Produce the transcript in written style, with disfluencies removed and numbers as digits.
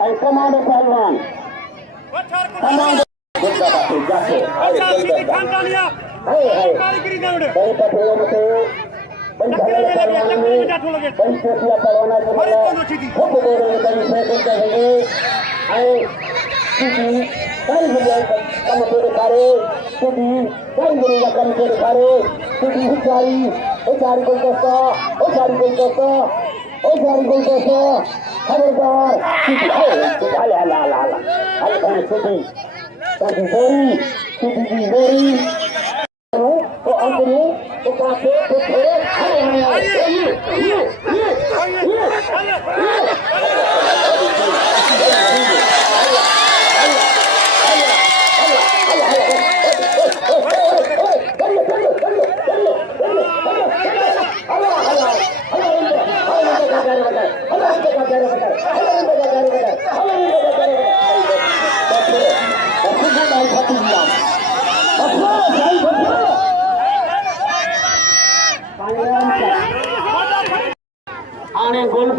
El comando Palwan. खबरदार हाला हाला हाला हाला हाला खाने छोटी ताकि गोरी छोटी की गोरी तो अंदर तो काफे तो थोड़े आने गोल